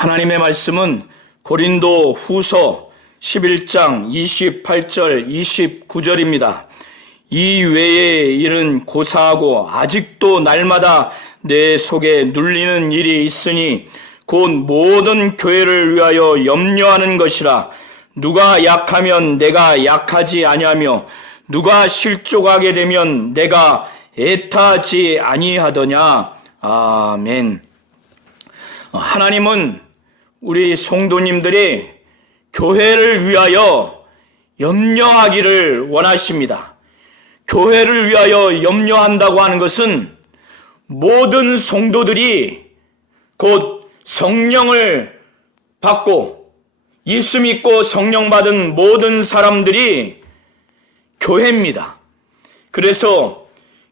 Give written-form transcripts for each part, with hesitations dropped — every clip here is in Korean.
하나님의 말씀은 고린도 후서 11장 28절 29절입니다. 이 외의 일은 고사하고 아직도 날마다 내 속에 눌리는 일이 있으니 곧 모든 교회를 위하여 염려하는 것이라. 누가 약하면 내가 약하지 아니하며 누가 실족하게 되면 내가 애타지 아니하더냐. 아멘. 하나님은 우리 성도님들이 교회를 위하여 염려하기를 원하십니다. 교회를 위하여 염려한다고 하는 것은 모든 성도들이 곧 성령을 받고 예수 믿고 성령 받은 모든 사람들이 교회입니다. 그래서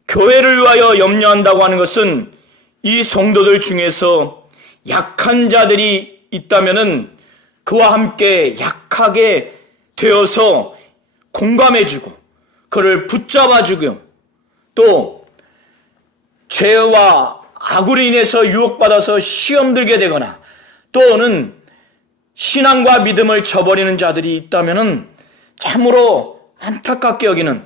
교회를 위하여 염려한다고 하는 것은 이 성도들 중에서 약한 자들이 있다면은 그와 함께 약하게 되어서 공감해주고 그를 붙잡아주고 또 죄와 악으로 인해서 유혹받아서 시험 들게 되거나 또는 신앙과 믿음을 저버리는 자들이 있다면은 참으로 안타깝게 여기는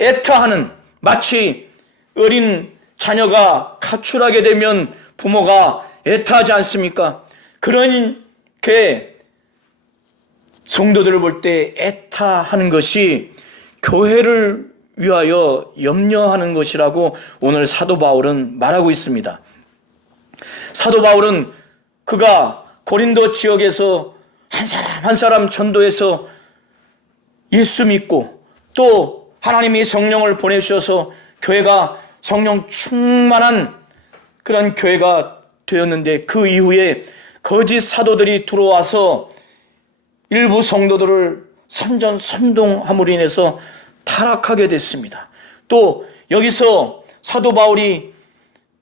애타하는, 마치 어린 자녀가 가출하게 되면 부모가 애타하지 않습니까? 그렇게 성도들을 볼 때 애타하는 것이 교회를 위하여 염려하는 것이라고 오늘 사도 바울은 말하고 있습니다. 사도 바울은 그가 고린도 지역에서 한 사람 한 사람 전도해서 예수 믿고 또 하나님이 성령을 보내주셔서 교회가 성령 충만한 그런 교회가 되었는데, 그 이후에 거짓 사도들이 들어와서 일부 성도들을 선동함으로 인해서 타락하게 됐습니다. 또 여기서 사도 바울이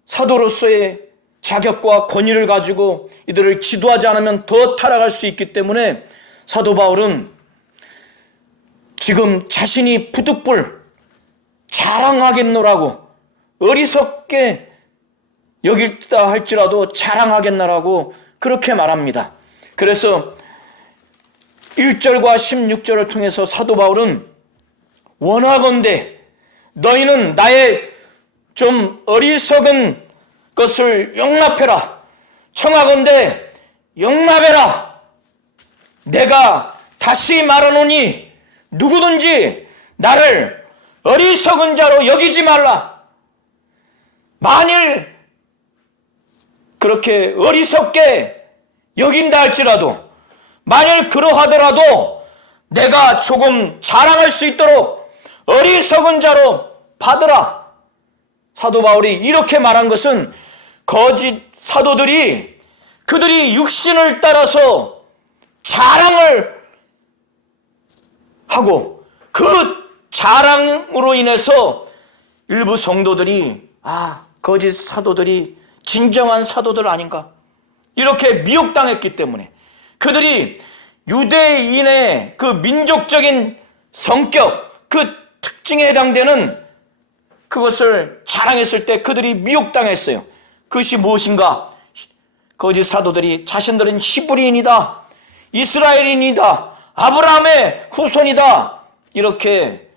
사도로서의 자격과 권위를 가지고 이들을 지도하지 않으면 더 타락할 수 있기 때문에 사도 바울은 지금 자신이 부득불 자랑하겠노라고, 어리석게 여길다 할지라도 자랑하겠노라고 그렇게 말합니다. 그래서 1절과 16절을 통해서 사도 바울은 원하건대 너희는 나의 좀 어리석은 것을 용납해라. 청하건대 용납해라. 내가 다시 말하노니 누구든지 나를 어리석은 자로 여기지 말라. 만일 그렇게 어리석게 여긴다 할지라도, 만일 그러하더라도 내가 조금 자랑할 수 있도록 어리석은 자로 받으라. 사도 바울이 이렇게 말한 것은 거짓 사도들이 그들이 육신을 따라서 자랑을 하고 그 자랑으로 인해서 일부 성도들이 거짓 사도들이 진정한 사도들 아닌가 이렇게 미혹당했기 때문에, 그들이 유대인의 그 민족적인 성격, 그 특징에 해당되는 그것을 자랑했을 때 그들이 미혹당했어요. 그것이 무엇인가? 거짓 사도들이 자신들은 히브리인이다, 이스라엘인이다, 아브라함의 후손이다, 이렇게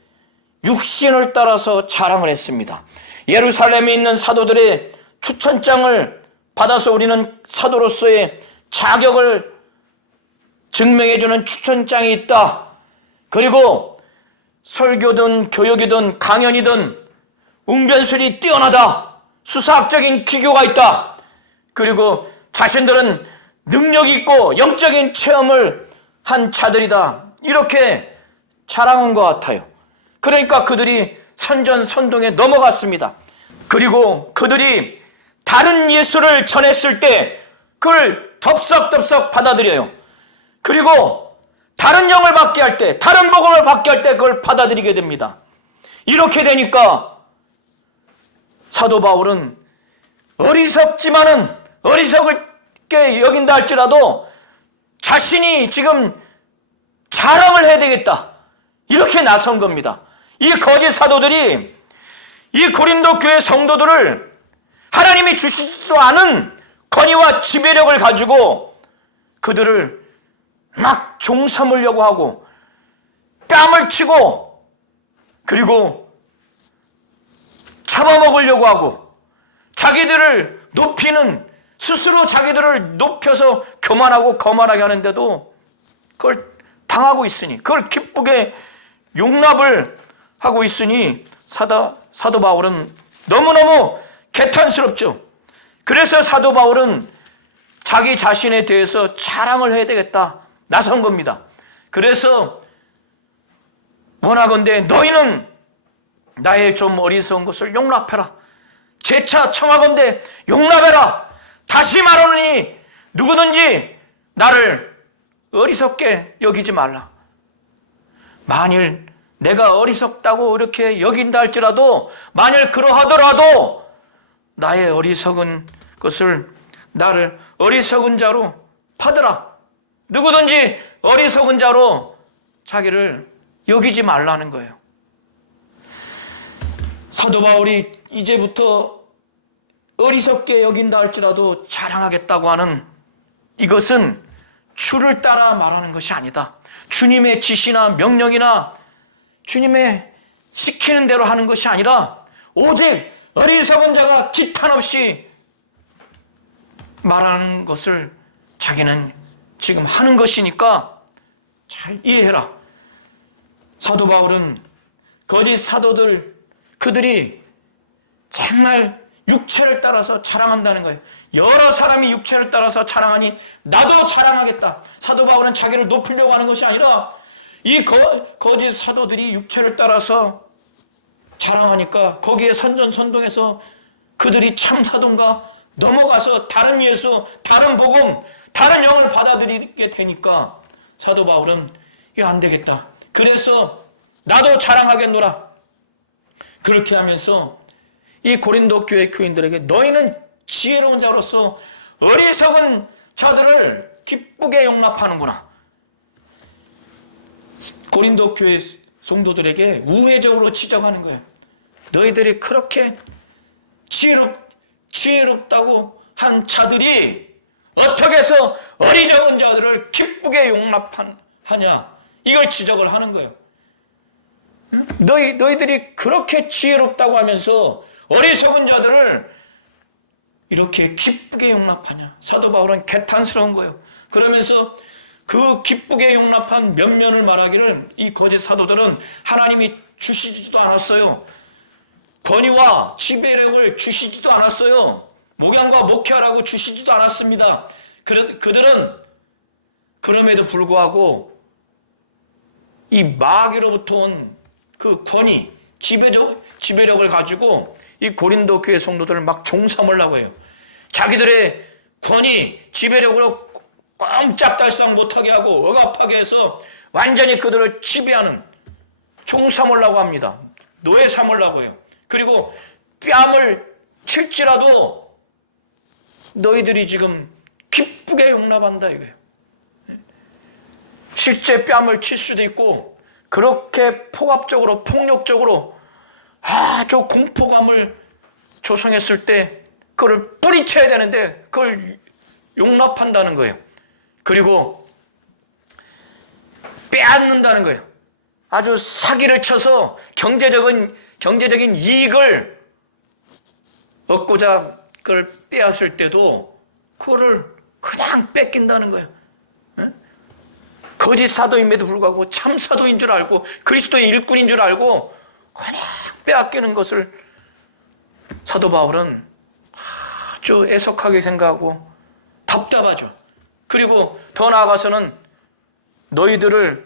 육신을 따라서 자랑을 했습니다. 예루살렘에 있는 사도들의 추천장을 받아서 우리는 사도로서의 자격을 증명해주는 추천장이 있다. 그리고 설교든 교역이든 강연이든 웅변술이 뛰어나다. 수사학적인 기교가 있다. 그리고 자신들은 능력이 있고 영적인 체험을 한 자들이다. 이렇게 자랑한 것 같아요. 그러니까 그들이 선전선동에 넘어갔습니다. 그리고 그들이 다른 예수를 전했을 때 그걸 덥석덥석 받아들여요. 그리고 다른 영을 받게 할 때, 다른 복음을 받게 할 때 그걸 받아들이게 됩니다. 이렇게 되니까 사도 바울은 어리석지만은, 어리석게 여긴다 할지라도 자신이 지금 자랑을 해야 되겠다, 이렇게 나선 겁니다. 이 거짓 사도들이 이 고린도 교회 성도들을 하나님이 주시지도 않은 권위와 지배력을 가지고 그들을 막 종 삼으려고 하고 뺨을 치고 그리고 잡아먹으려고 하고 자기들을 높이는, 스스로 자기들을 높여서 교만하고 거만하게 하는데도 그걸 당하고 있으니, 그걸 기쁘게 용납을 하고 있으니 사도 바울은 너무너무 개탄스럽죠. 그래서 사도 바울은 자기 자신에 대해서 자랑을 해야 되겠다 나선 겁니다. 그래서 원하건대 너희는 나의 좀 어리석은 것을 용납해라. 재차 청하건대 용납해라. 다시 말하노니 누구든지 나를 어리석게 여기지 말라. 만일 내가 어리석다고 이렇게 여긴다 할지라도, 만일 그러하더라도 나의 어리석은 것을, 나를 어리석은 자로 받으라. 누구든지 어리석은 자로 자기를 여기지 말라는 거예요. 사도 바울이 이제부터 어리석게 여긴다 할지라도 자랑하겠다고 하는 이것은 주를 따라 말하는 것이 아니다. 주님의 지시나 명령이나 주님의 시키는 대로 하는 것이 아니라 오직 어리석은 자가 기탄 없이 말하는 것을 자기는 지금 하는 것이니까 잘 이해해라. 사도 바울은 거짓 사도들, 그들이 정말 육체를 따라서 자랑한다는 거예요. 여러 사람이 육체를 따라서 자랑하니 나도 자랑하겠다. 사도 바울은 자기를 높이려고 하는 것이 아니라 이 거짓 사도들이 육체를 따라서 자랑하니까 거기에 선전선동해서 그들이 참 사도인가 넘어가서 다른 예수, 다른 복음, 다른 영을 받아들이게 되니까 사도 바울은 이거 안 되겠다. 그래서 나도 자랑하겠노라. 그렇게 하면서 이 고린도 교회 교인들에게 너희는 지혜로운 자로서 어리석은 자들을 기쁘게 용납하는구나. 고린도 교회 성도들에게 우회적으로 지적하는 거예요. 너희들이 그렇게 지혜롭다고 한 자들이 어떻게 해서 어리석은 자들을 기쁘게 용납하냐, 이걸 지적을 하는 거예요. 너희들이 그렇게 지혜롭다고 하면서 어리석은 자들을 이렇게 기쁘게 용납하냐. 사도 바울은 개탄스러운 거예요. 그러면서 그 기쁘게 용납한 면면을 말하기를 이 거짓 사도들은 하나님이 주시지도 않았어요. 권위와 지배력을 주시지도 않았어요. 목양과 목회하라고 주시지도 않았습니다. 그들은 그럼에도 불구하고 이 마귀로부터 온 그 권위, 지배력을 가지고 이 고린도 교회 성도들을 막 종삼으려고 해요. 자기들의 권위, 지배력으로 꼼짝달싹 못하게 하고 억압하게 해서 완전히 그들을 지배하는, 종삼으려고 합니다. 노예 삼으려고 해요. 그리고 뺨을 칠지라도 너희들이 지금 기쁘게 용납한다 이거예요. 실제 뺨을 칠 수도 있고 그렇게 폭압적으로, 폭력적으로 아주 공포감을 조성했을 때 그걸 뿌리쳐야 되는데 그걸 용납한다는 거예요. 그리고 빼앗는다는 거예요. 아주 사기를 쳐서 경제적인 이익을 얻고자 그걸 빼앗을 때도 그거를 그냥 뺏긴다는 거예요. 거짓 사도임에도 불구하고 참 사도인 줄 알고 그리스도의 일꾼인 줄 알고 그냥 빼앗기는 것을 사도 바울은 아주 애석하게 생각하고 답답하죠. 그리고 더 나아가서는 너희들을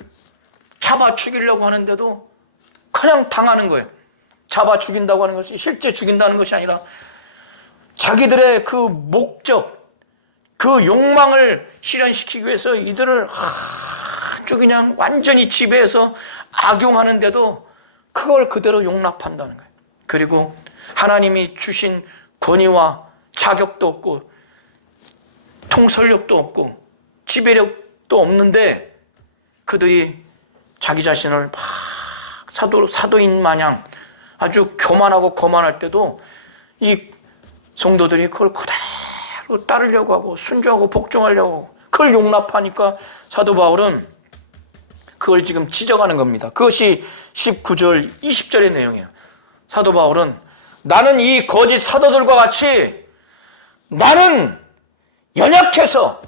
잡아 죽이려고 하는데도 그냥 당하는 거예요. 잡아 죽인다고 하는 것이 실제 죽인다는 것이 아니라 자기들의 그 목적, 그 욕망을 실현시키기 위해서 이들을 아주 그냥 완전히 지배해서 악용하는데도 그걸 그대로 용납한다는 거예요. 그리고 하나님이 주신 권위와 자격도 없고 통솔력도 없고 지배력도 없는데 그들이 자기 자신을 막 사도인 마냥 아주 교만하고 거만할 때도 이 성도들이 그걸 그대로 따르려고 하고 순종하고 복종하려고 하고 그걸 용납하니까 사도 바울은 그걸 지금 지적하는 겁니다. 그것이 19절 20절의 내용이에요. 사도 바울은 나는 이 거짓 사도들과 같이 나는 연약해서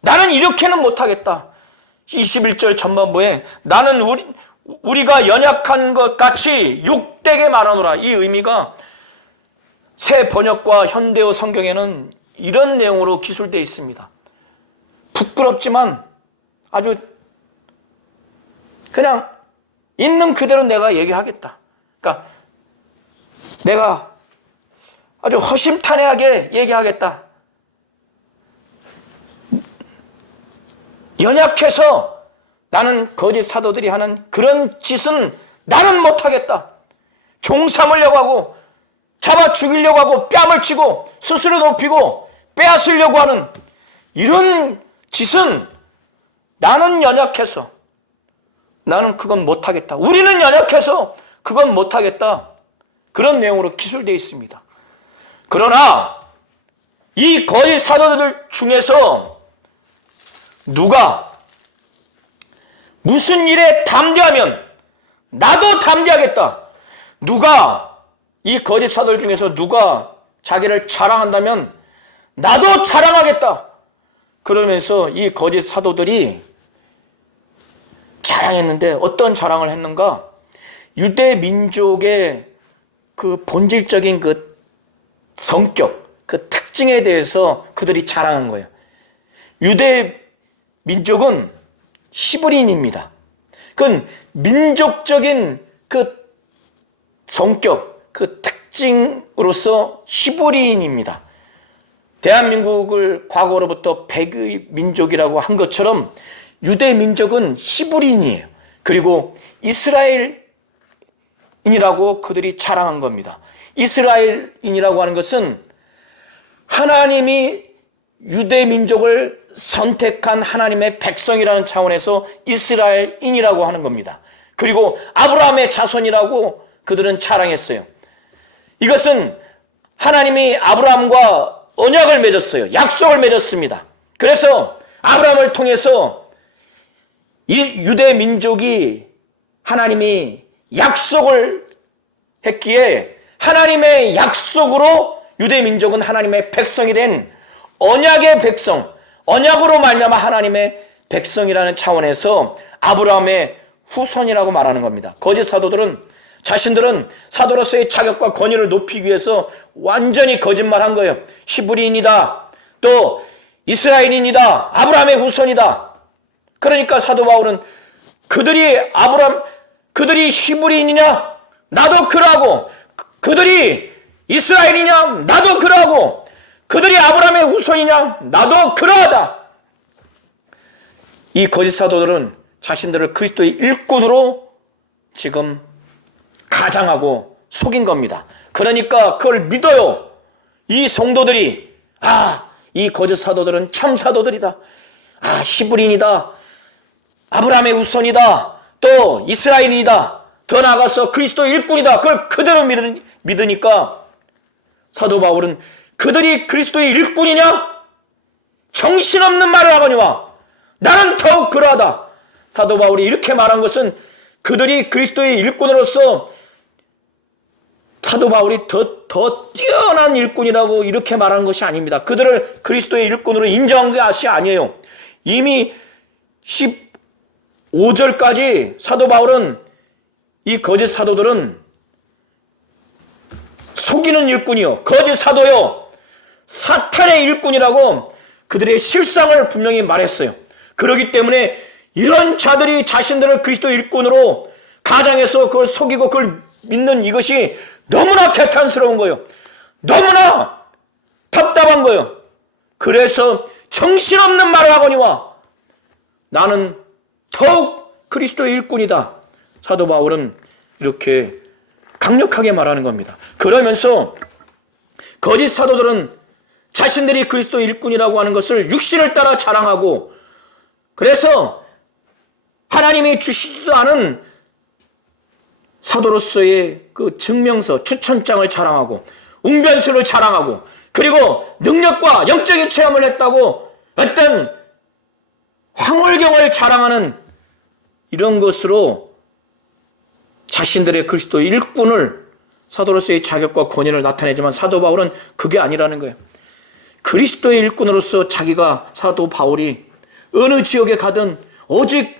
나는 이렇게는 못하겠다. 21절 전반부에 나는 우리가 연약한 것 같이 욕되게 말하노라. 이 의미가 새 번역과 현대어 성경에는 이런 내용으로 기술되어 있습니다. 부끄럽지만 아주 그냥 있는 그대로 내가 얘기하겠다. 그러니까 내가 아주 허심탄회하게 얘기하겠다. 연약해서 나는 거짓 사도들이 하는 그런 짓은 나는 못하겠다. 종 삼으려고 하고 잡아 죽이려고 하고 뺨을 치고 스스로 높이고 빼앗으려고 하는 이런 짓은 나는 연약해서 나는 그건 못하겠다. 우리는 연약해서 그건 못하겠다. 그런 내용으로 기술되어 있습니다. 그러나 이 거짓 사도들 중에서 누가 무슨 일에 담대하면 나도 담대하겠다. 누가 이 거짓 사도들 중에서 누가 자기를 자랑한다면 나도 자랑하겠다. 그러면서 이 거짓 사도들이 자랑했는데 어떤 자랑을 했는가? 유대 민족의 그 본질적인 그 성격, 그 특징에 대해서 그들이 자랑한 거예요. 유대 민족은 히브리인입니다. 그건 민족적인 그 성격, 그 특징으로서 히브리인입니다. 대한민국을 과거로부터 백의 민족이라고 한 것처럼 유대 민족은 히브리인이에요. 그리고 이스라엘인이라고 그들이 자랑한 겁니다. 이스라엘인이라고 하는 것은 하나님이 유대 민족을 선택한 하나님의 백성이라는 차원에서 이스라엘인이라고 하는 겁니다. 그리고 아브라함의 자손이라고 그들은 자랑했어요. 이것은 하나님이 아브라함과 언약을 맺었어요. 약속을 맺었습니다. 그래서 아브라함을 통해서 이 유대 민족이 하나님이 약속을 했기에 하나님의 약속으로 유대 민족은 하나님의 백성이 된 언약의 백성, 언약으로 말미암아 하나님의 백성이라는 차원에서 아브라함의 후손이라고 말하는 겁니다. 거짓 사도들은 자신들은 사도로서의 자격과 권위를 높이기 위해서 완전히 거짓말한 거예요. 히브리인이다. 또 이스라엘인이다. 아브라함의 후손이다. 그러니까 사도 바울은 그들이 히브리인이냐? 나도 그러하고 그들이 이스라엘이냐? 나도 그러하고 그들이 아브라함의 후손이냐? 나도 그러하다. 이 거짓 사도들은 자신들을 그리스도의 일꾼으로 지금 가장하고 속인 겁니다. 그러니까 그걸 믿어요. 이 성도들이 이 거짓 사도들은 참 사도들이다. 히브리인이다. 아브라함의 후손이다. 또 이스라엘인이다. 더 나아가서 그리스도의 일꾼이다. 그걸 그대로 믿으니까 사도 바울은 그들이 그리스도의 일꾼이냐? 정신없는 말을 하거니와 나는 더욱 그러하다. 사도 바울이 이렇게 말한 것은 그들이 그리스도의 일꾼으로서 사도 바울이 더 뛰어난 일꾼이라고 이렇게 말하는 것이 아닙니다. 그들을 그리스도의 일꾼으로 인정한 것이 아니에요. 이미 15절까지 사도 바울은 이 거짓 사도들은 속이는 일꾼이요, 거짓 사도요, 사탄의 일꾼이라고 그들의 실상을 분명히 말했어요. 그렇기 때문에 이런 자들이 자신들을 그리스도 일꾼으로 가장해서 그걸 속이고 그걸 믿는 이것이 너무나 개탄스러운 거예요. 너무나 답답한 거예요. 그래서 정신없는 말을 하거니와 나는 더욱 그리스도의 일꾼이다. 사도 바울은 이렇게 강력하게 말하는 겁니다. 그러면서 거짓 사도들은 자신들이 그리스도의 일꾼이라고 하는 것을 육신을 따라 자랑하고, 그래서 하나님이 주시지도 않은 사도로서의 그 증명서, 추천장을 자랑하고 웅변수를 자랑하고, 그리고 능력과 영적인 체험을 했다고 어떤 황홀경을 자랑하는 이런 것으로 자신들의 그리스도 일꾼을 사도로서의 자격과 권위를 나타내지만 사도 바울은 그게 아니라는 거예요. 그리스도의 일꾼으로서 자기가 사도 바울이 어느 지역에 가든 오직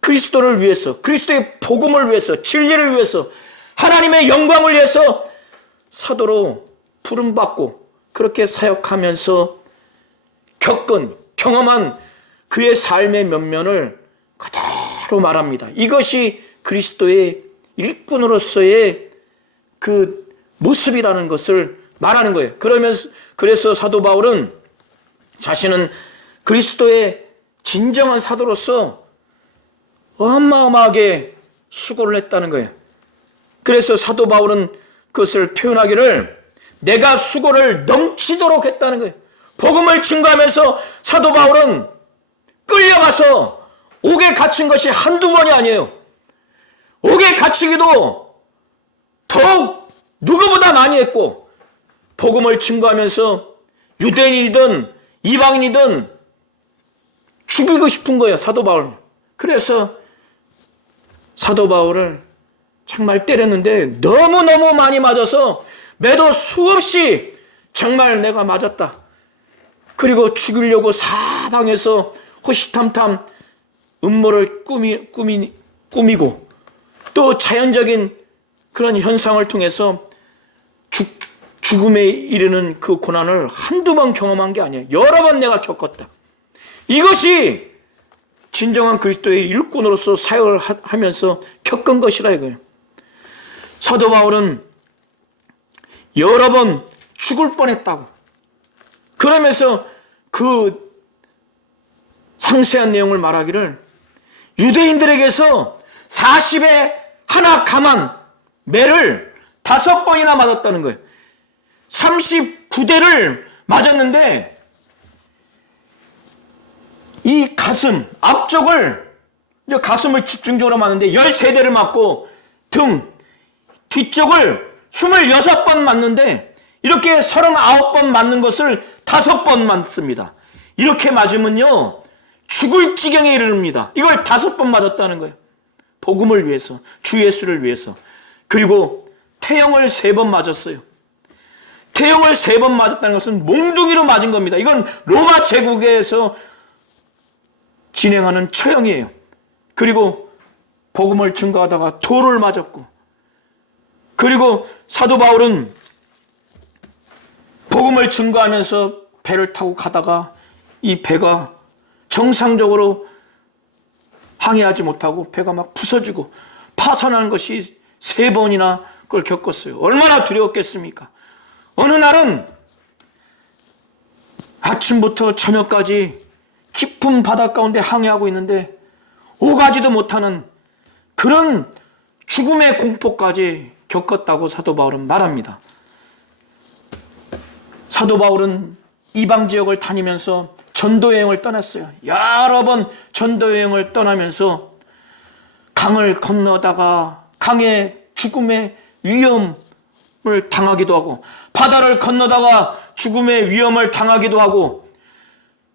그리스도를 위해서, 그리스도의 복음을 위해서, 진리를 위해서, 하나님의 영광을 위해서 사도로 부름받고 그렇게 사역하면서 경험한 그의 삶의 면면을 그대로 말합니다. 이것이 그리스도의 일꾼으로서의 그 모습이라는 것을 말하는 거예요. 그래서 사도 바울은 자신은 그리스도의 진정한 사도로서 어마어마하게 수고를 했다는 거예요. 그래서 사도 바울은 그것을 표현하기를 내가 수고를 넘치도록 했다는 거예요. 복음을 증거하면서 사도 바울은 끌려가서 옥에 갇힌 것이 한두 번이 아니에요. 옥에 갇히기도 더욱 누구보다 많이 했고, 복음을 증거하면서 유대인이든 이방인이든 죽이고 싶은 거예요, 사도 바울. 그래서 사도 바울을 정말 때렸는데 너무너무 많이 맞아서 매도 수없이 정말 내가 맞았다. 그리고 죽이려고 사방에서 호시탐탐 음모를 꾸미고 또 자연적인 그런 현상을 통해서 죽음에 이르는 그 고난을 한두 번 경험한 게 아니에요. 여러 번 내가 겪었다. 이것이 진정한 그리스도의 일꾼으로서 사역을 하면서 겪은 것이라 이거예요. 사도 바울은 여러 번 죽을 뻔했다고. 그러면서 그 상세한 내용을 말하기를 유대인들에게서 40에 하나 감한 매를 5번이나 맞았다는 거예요. 39대를 맞았는데 이 가슴 앞쪽을 가슴을 집중적으로 맞는데 13대를 맞고 등 뒤쪽을 26번 맞는데 이렇게 39번 맞는 것을 5번 맞습니다. 이렇게 맞으면요 죽을 지경에 이르릅니다. 이걸 5번 맞았다는 거예요. 복음을 위해서, 주 예수를 위해서. 그리고 태형을 3번 맞았어요. 태형을 3번 맞았다는 것은 몽둥이로 맞은 겁니다. 이건 로마 제국에서 진행하는 처형이에요. 그리고 복음을 증거하다가 돌을 맞았고, 그리고 사도 바울은 복음을 증거하면서 배를 타고 가다가 이 배가 정상적으로 항해하지 못하고 배가 막 부서지고 파산하는 것이 3번이나 그걸 겪었어요. 얼마나 두려웠겠습니까? 어느 날은 아침부터 저녁까지 깊은 바다 가운데 항해하고 있는데 오가지도 못하는 그런 죽음의 공포까지 겪었다고 사도 바울은 말합니다. 사도 바울은 이방 지역을 다니면서 전도여행을 떠났어요. 여러 번 전도여행을 떠나면서 강을 건너다가 강의 죽음의 위험을 당하기도 하고, 바다를 건너다가 죽음의 위험을 당하기도 하고,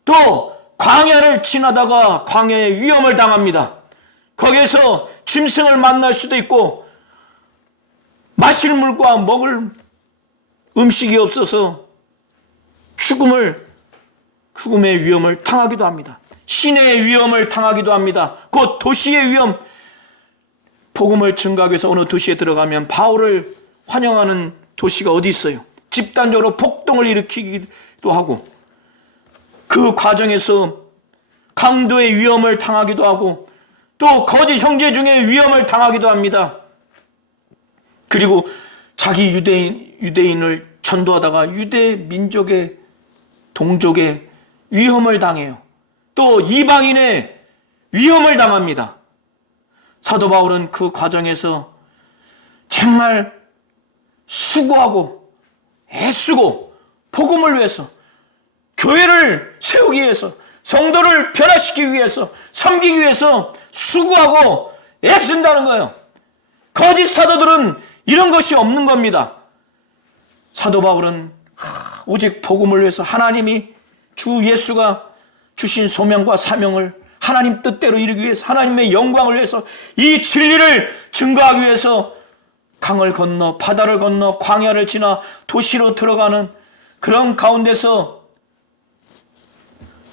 또 광야를 지나다가 광야의 위험을 당합니다. 거기에서 짐승을 만날 수도 있고 마실 물과 먹을 음식이 없어서 죽음의 위험을 당하기도 합니다. 시내의 위험을 당하기도 합니다. 곧 도시의 위험. 복음을 증거하기 위해서 어느 도시에 들어가면 바울을 환영하는 도시가 어디 있어요? 집단적으로 폭동을 일으키기도 하고, 그 과정에서 강도의 위험을 당하기도 하고, 또 거짓 형제 중에 위험을 당하기도 합니다. 그리고 자기 유대인을 전도하다가 유대 민족의 동족의 위험을 당해요. 또 이방인의 위험을 당합니다. 사도 바울은 그 과정에서 정말 수고하고 애쓰고 복음을 위해서, 교회를 세우기 위해서, 성도를 변화시키기 위해서, 섬기기 위해서 수고하고 애쓴다는 거예요. 거짓 사도들은 이런 것이 없는 겁니다. 사도 바울은 오직 복음을 위해서, 하나님이 주 예수가 주신 소명과 사명을 하나님 뜻대로 이루기 위해서, 하나님의 영광을 위해서, 이 진리를 증거하기 위해서 강을 건너 바다를 건너 광야를 지나 도시로 들어가는 그런 가운데서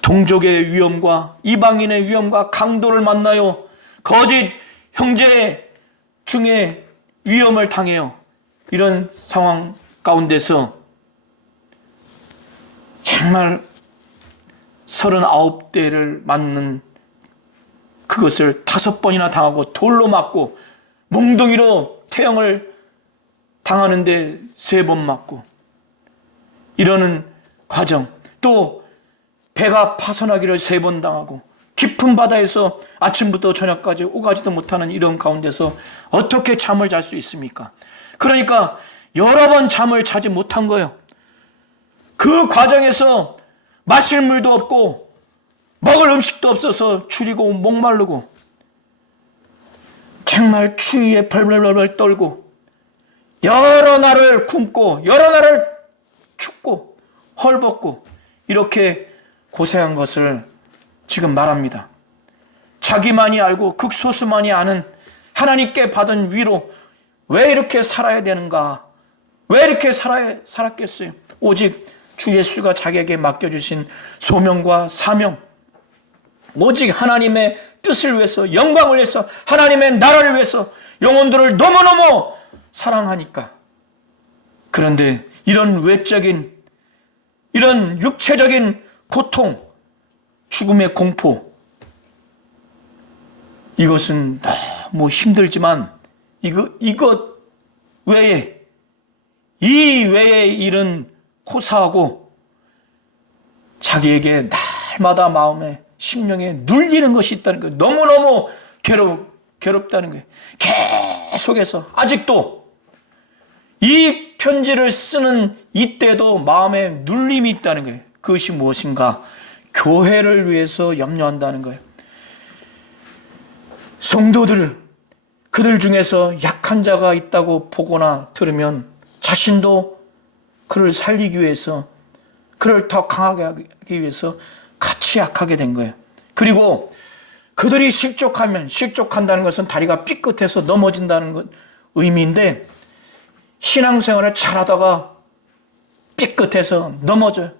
동족의 위험과 이방인의 위험과 강도를 만나요. 거짓 형제 중에 위험을 당해요. 이런 상황 가운데서 정말 39대를 맞는 그것을 5번이나 당하고 돌로 맞고 몽둥이로 태형을 당하는데 3번 맞고 이러는 과정, 또 배가 파손하기를 3번 당하고 깊은 바다에서 아침부터 저녁까지 오가지도 못하는 이런 가운데서 어떻게 잠을 잘 수 있습니까? 그러니까 여러 번 잠을 자지 못한 거예요. 그 과정에서 마실 물도 없고 먹을 음식도 없어서 줄이고 목마르고 정말 추위에 벌벌벌 떨고 여러 날을 굶고 여러 날을 춥고 헐벗고 이렇게 고생한 것을 지금 말합니다. 자기만이 알고 극소수만이 아는 하나님께 받은 위로 왜 이렇게 살아야 되는가? 왜 이렇게 살았겠어요? 오직 주 예수가 자기에게 맡겨주신 소명과 사명, 오직 하나님의 뜻을 위해서, 영광을 위해서, 하나님의 나라를 위해서 영혼들을 너무너무 사랑하니까. 그런데 이런 외적인, 이런 육체적인 고통, 죽음의 공포, 이것은 너무 힘들지만 이것 외에, 이 외의 일은 호사하고 자기에게 날마다 마음에 심령에 눌리는 것이 있다는 거예요. 너무너무 괴롭다는 거예요. 계속해서 아직도 이 편지를 쓰는 이때도 마음에 눌림이 있다는 거예요. 그것이 무엇인가? 교회를 위해서 염려한다는 거예요. 성도들, 그들 중에서 약한 자가 있다고 보거나 들으면 자신도 그를 살리기 위해서, 그를 더 강하게 하기 위해서 같이 약하게 된 거예요. 그리고 그들이 실족한다는 것은 다리가 삐끗해서 넘어진다는 것 의미인데, 신앙생활을 잘하다가 삐끗해서 넘어져요.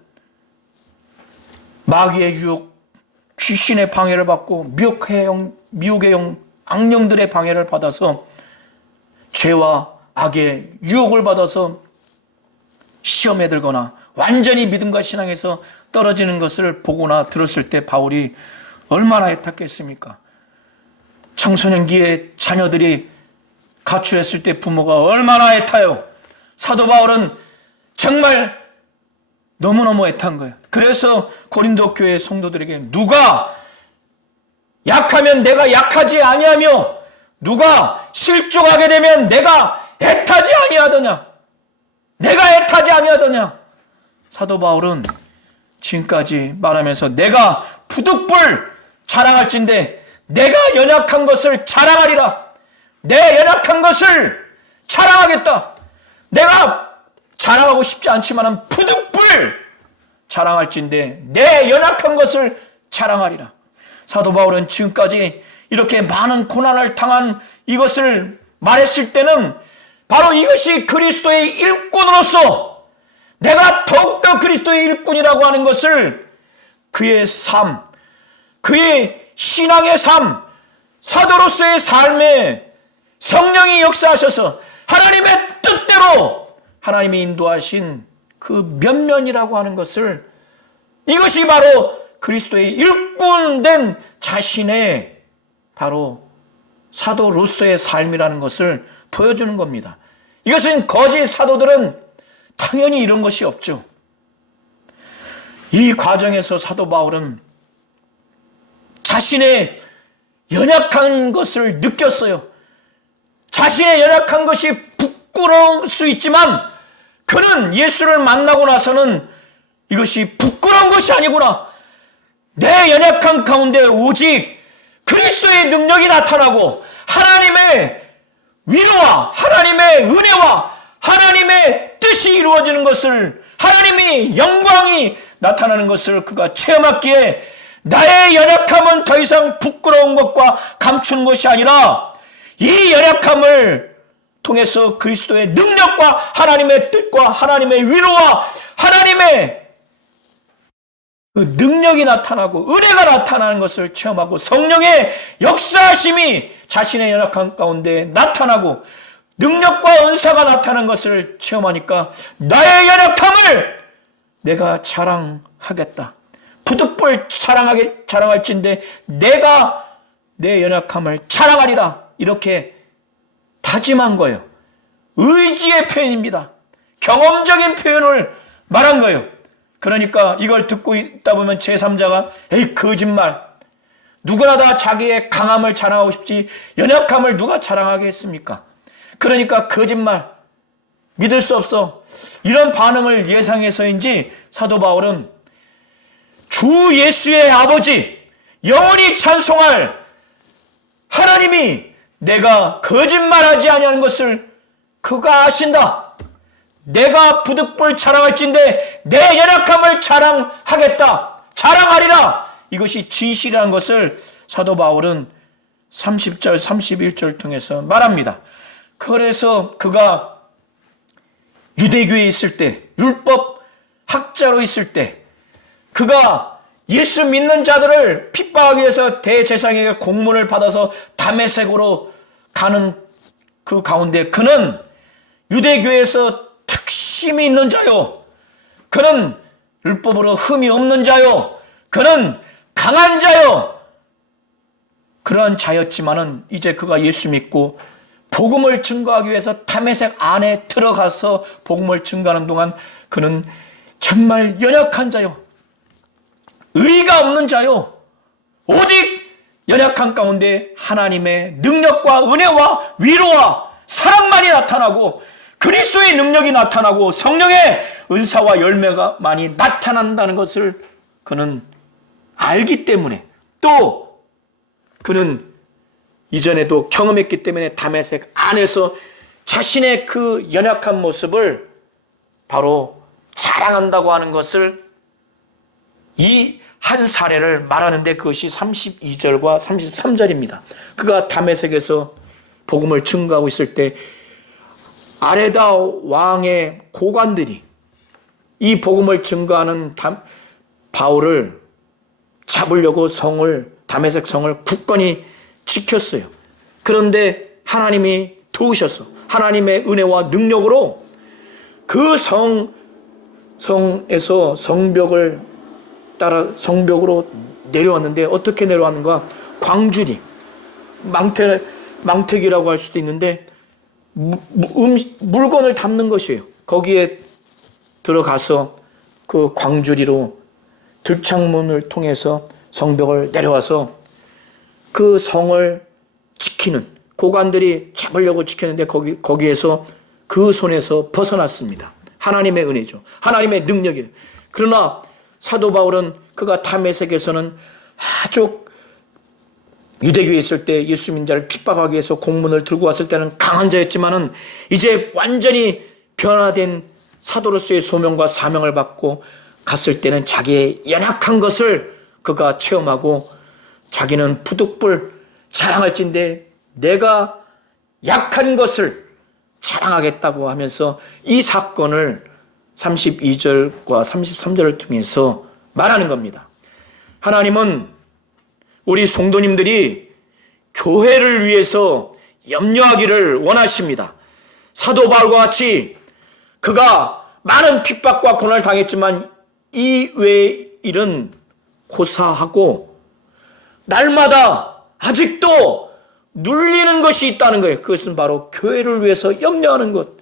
마귀의 유혹, 귀신의 방해를 받고 미혹의 영, 악령들의 방해를 받아서 죄와 악의 유혹을 받아서 시험에 들거나 완전히 믿음과 신앙에서 떨어지는 것을 보거나 들었을 때 바울이 얼마나 애탔겠습니까? 청소년기에 자녀들이 가출했을 때 부모가 얼마나 애타요. 사도 바울은 정말 너무너무 애탄 거예요. 그래서 고린도 교회 성도들에게 누가 약하면 내가 약하지 아니하며 누가 실족하게 되면 내가 애타지 아니하더냐. 내가 애타지 아니하더냐. 사도 바울은 지금까지 말하면서 내가 부득불 자랑할진대 내가 연약한 것을 자랑하리라. 내 연약한 것을 자랑하겠다. 내가 자랑하고 싶지 않지만 부득불 자랑할진대 내 연약한 것을 자랑하리라. 사도 바울은 지금까지 이렇게 많은 고난을 당한 이것을 말했을 때는 바로 이것이 그리스도의 일꾼으로서 내가 더욱더 그리스도의 일꾼이라고 하는 것을 그의 삶, 그의 신앙의 삶, 사도로서의 삶에 성령이 역사하셔서 하나님의 뜻대로 하나님이 인도하신 그 면면이라고 하는 것을, 이것이 바로 그리스도의 일꾼된 자신의 바로 사도로서의 삶이라는 것을 보여주는 겁니다. 이것은 거짓 사도들은 당연히 이런 것이 없죠. 이 과정에서 사도 바울은 자신의 연약한 것을 느꼈어요. 자신의 연약한 것이 부끄러울 수 있지만 그는 예수를 만나고 나서는 이것이 부끄러운 것이 아니구나. 내 연약한 가운데 오직 그리스도의 능력이 나타나고 하나님의 위로와 하나님의 은혜와 하나님의 뜻이 이루어지는 것을, 하나님의 영광이 나타나는 것을 그가 체험했기에 나의 연약함은 더 이상 부끄러운 것과 감추는 것이 아니라 이 연약함을 통해서 그리스도의 능력과 하나님의 뜻과 하나님의 위로와 하나님의 그 능력이 나타나고 은혜가 나타나는 것을 체험하고 성령의 역사하심이 자신의 연약함 가운데 나타나고 능력과 은사가 나타나는 것을 체험하니까 나의 연약함을 내가 자랑하겠다. 부득불 자랑할진대 내가 내 연약함을 자랑하리라. 이렇게 다짐한 거예요. 의지의 표현입니다. 경험적인 표현을 말한 거예요. 그러니까 이걸 듣고 있다 보면 제3자가 에이 거짓말. 누구나 다 자기의 강함을 자랑하고 싶지 연약함을 누가 자랑하겠습니까? 그러니까 거짓말. 믿을 수 없어. 이런 반응을 예상해서인지 사도 바울은 주 예수의 아버지 영원히 찬송할 하나님이 내가 거짓말하지 아니하는 것을 그가 아신다. 내가 부득불 자랑할진대 내 연약함을 자랑하겠다. 자랑하리라. 이것이 진실이라는 것을 사도 바울은 30절 31절 통해서 말합니다. 그래서 그가 유대교에 있을 때 율법 학자로 있을 때 그가 예수 믿는 자들을 핍박하기 위해서 대제사장에게 공문을 받아서 다메섹으로 가는 그 가운데 그는 유대교에서 특심이 있는 자요. 그는 율법으로 흠이 없는 자요. 그는 강한 자요. 그러한 자였지만은 이제 그가 예수 믿고 복음을 증거하기 위해서 다메섹 안에 들어가서 복음을 증거하는 동안 그는 정말 연약한 자요. 의가 없는 자요. 오직 연약한 가운데 하나님의 능력과 은혜와 위로와 사랑만이 나타나고 그리스도의 능력이 나타나고 성령의 은사와 열매가 많이 나타난다는 것을 그는 알기 때문에 또 그는 이전에도 경험했기 때문에 다메섹 안에서 자신의 그 연약한 모습을 바로 자랑한다고 하는 것을 이 한 사례를 말하는데 그것이 32절과 33절입니다. 그가 다메섹에서 복음을 증거하고 있을 때 아레다 왕의 고관들이 이 복음을 증거하는 바울을 잡으려고 다메섹 성을 굳건히 지켰어요. 그런데 하나님이 도우셔서 하나님의 은혜와 능력으로 그 성에서 성벽을 따라 성벽으로 내려왔는데 어떻게 내려왔는가? 광주리, 망태기라고 할 수도 있는데 물건을 담는 것이에요. 거기에 들어가서 그 광주리로 들창문을 통해서 성벽을 내려와서 그 성을 지키는 고관들이 잡으려고 지켰는데 거기에서 그 손에서 벗어났습니다. 하나님의 은혜죠. 하나님의 능력이에요. 그러나 사도 바울은 그가 다메섹에서는 아주 유대교에 있을 때 예수 믿는 자를 핍박하기 위해서 공문을 들고 왔을 때는 강한 자였지만은 이제 완전히 변화된 사도로서의 소명과 사명을 받고 갔을 때는 자기의 연약한 것을 그가 체험하고 자기는 부득불 자랑할진대 내가 약한 것을 자랑하겠다고 하면서 이 사건을 32절과 33절을 통해서 말하는 겁니다. 하나님은 우리 성도님들이 교회를 위해서 염려하기를 원하십니다. 사도 바울과 같이 그가 많은 핍박과 고난을 당했지만 이 외의 일은 고사하고 날마다 아직도 눌리는 것이 있다는 거예요. 그것은 바로 교회를 위해서 염려하는 것.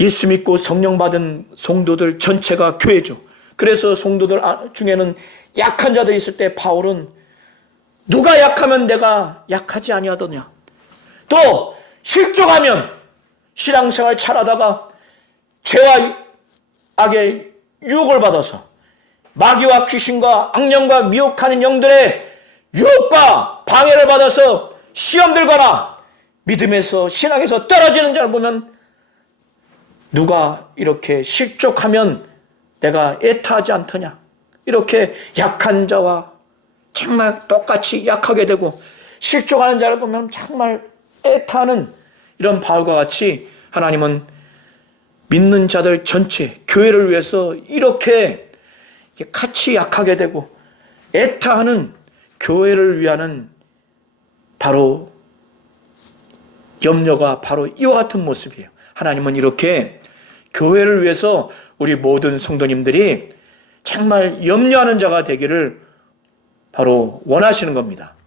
예수 믿고 성령 받은 성도들 전체가 교회죠. 그래서 성도들 중에는 약한 자들이 있을 때 바울은 누가 약하면 내가 약하지 아니하더냐. 또 실족하면 신앙생활 잘하다가 죄와 악의 유혹을 받아서 마귀와 귀신과 악령과 미혹하는 영들의 유혹과 방해를 받아서 시험 들거나 믿음에서 신앙에서 떨어지는 자를 보면 누가 이렇게 실족하면 내가 애타하지 않더냐. 이렇게 약한 자와 정말 똑같이 약하게 되고 실족하는 자를 보면 정말 애타는 이런 바울과 같이 하나님은 믿는 자들 전체, 교회를 위해서 이렇게 같이 약하게 되고 애타하는 교회를 위하는 바로 염려가 바로 이와 같은 모습이에요. 하나님은 이렇게 교회를 위해서 우리 모든 성도님들이 정말 염려하는 자가 되기를 바로 원하시는 겁니다.